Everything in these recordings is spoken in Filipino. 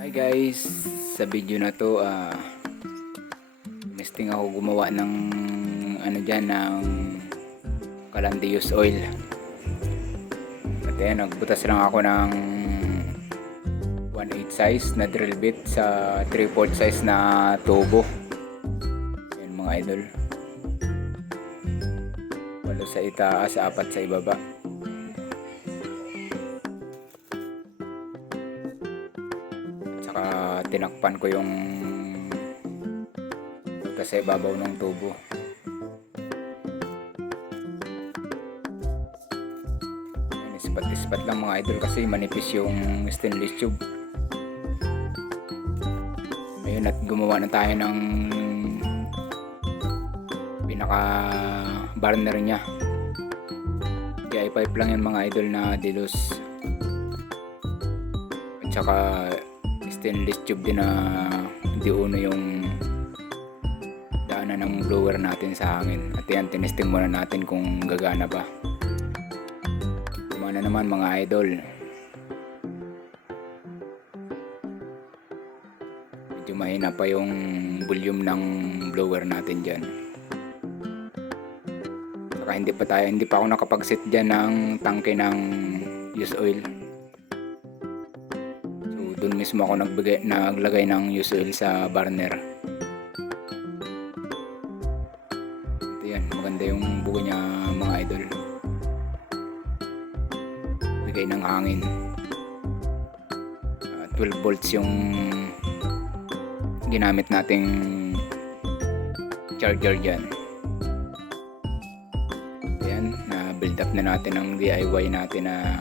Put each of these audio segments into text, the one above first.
Hi guys, sa video na to testing ako gumawa ng dyan ng calandius oil. At ayan, nagbutas lang ako ng 1/8 size na drill bit sa 3/4 size na tubo. Ayan mga idol, 8 sa itaas, 4 sa ibaba. Saka tinakpan ko yung butas sa ibabaw ng tubo. Ispat-ispat lang mga idol kasi manipis yung stainless tube. Ayun, at gumawa na tayo ng pinaka burner nya. DI pipe lang yan mga idol na Delos, at saka stainless tube din na hindi uno yung daanan ng blower natin sa hangin. At yan, tinesting muna natin kung gagana ba. Kumana naman mga idol, medyo mahina pa yung volume ng blower natin dyan. Saka hindi pa ako nakapag-set dyan ng tangke ng use oil. Doon mismo ako naglagay ng use oil sa burner. Ito yan, maganda yung bugo niya mga idol. Bigay ng hangin. 12 volts yung ginamit nating charger dyan. Ayan, na build up na natin ang DIY natin na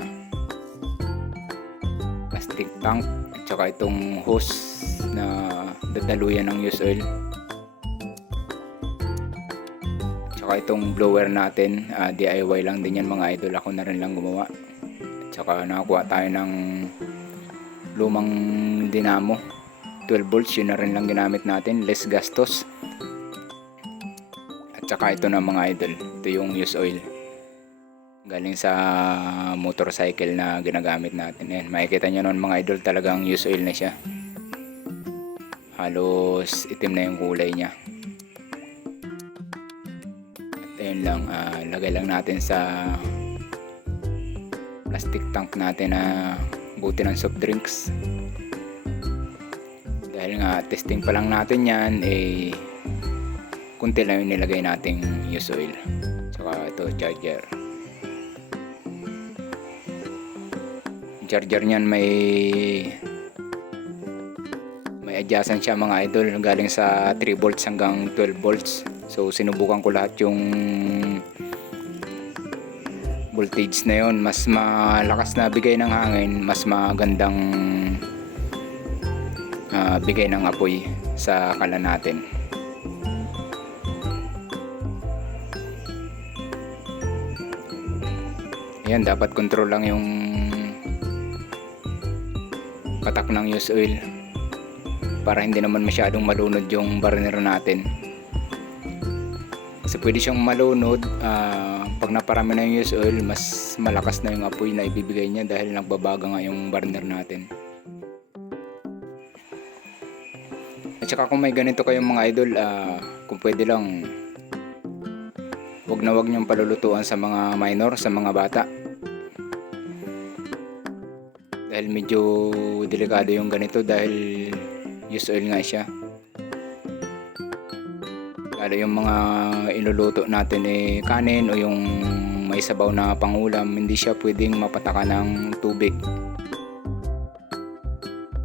plastic tank. Tsaka itong hose na dadaluyan ng use oil. Tsaka itong blower natin, DIY lang din yan mga idol. Ako na rin lang gumawa. Tsaka nakakuha tayo ng lumang dinamo, 12 volts. Yun na rin lang ginamit natin, less gastos. At tsaka ito na mga idol, ito yung use oil galing sa motorcycle na ginagamit natin. Ayan, makikita nyo nun mga idol, talagang use oil na siya. Halos itim na yung kulay nya. At ayun lang, lagay lang natin sa plastic tank natin na buti ng soft drinks. Dahil nga testing pa lang natin yan, kunti lang yung nilagay nating use oil. Saka ito charger. Charger niyan may adjustment siya mga idol, galing sa 3 volts hanggang 12 volts. So sinubukan ko lahat yung voltage na yon. Mas malakas na bigay ng hangin, mas magandang bigay ng apoy sa kalan natin. Ayan, dapat control lang yung patak ng use oil para hindi naman masyadong malunod yung burner natin. Kasi pwede siyang malunod pag naparami na yung use oil, mas malakas na yung apoy na ibibigay niya dahil nagbabaga nga yung burner natin. At saka kung may ganito kayong mga idol, kung pwede lang, wag niyong palulutuan sa mga minor, sa mga bata. Dahil medyo delikado yung ganito dahil use oil nga siya. Lalo yung mga iluluto natin kanin o yung may sabaw na pangulam, hindi siya pwedeng mapataka ng tubig.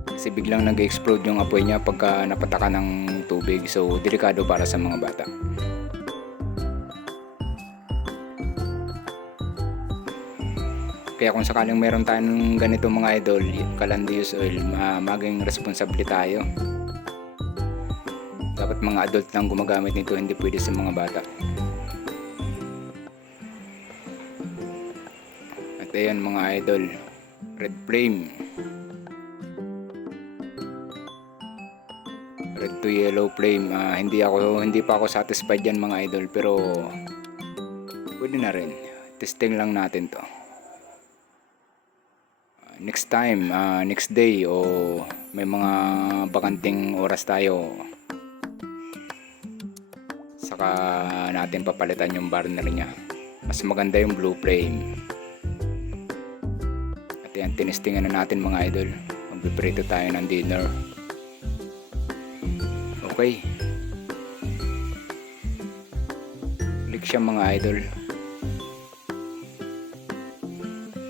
Kasi biglang nag-explode yung apoy niya pagka napataka ng tubig. So delikado para sa mga bata. Kaya kung sakaling meron tayong ganito mga idol, calandius oil, maging responsable tayo. Dapat mga adult lang gumagamit nito, hindi pwede sa mga bata. At ayan mga idol, red flame, red to yellow flame. Hindi pa ako satisfied yan mga idol, pero pwede na rin. Testing lang natin to. Next time, next day o may mga bakanting oras tayo, saka natin papalitan yung burner niya. Mas maganda yung blue flame. At yan, tinistingan na natin mga idol. Magpiprito tayo ng dinner. Okay, click siya mga idol.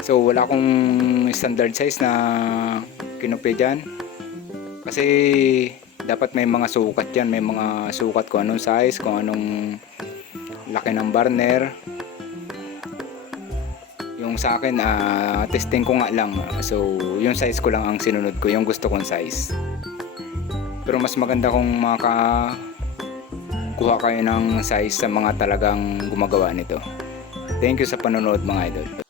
So wala akong standard size na kinupi dyan, kasi dapat may mga sukat yan. May mga sukat kung anong size, kung anong laki ng burner. Yung sa akin, testing ko nga lang. So yung size ko lang ang sinunod ko, yung gusto kong size. Pero mas maganda kung makakuha kayo ng size sa mga talagang gumagawa nito. Thank you sa panonood mga idol.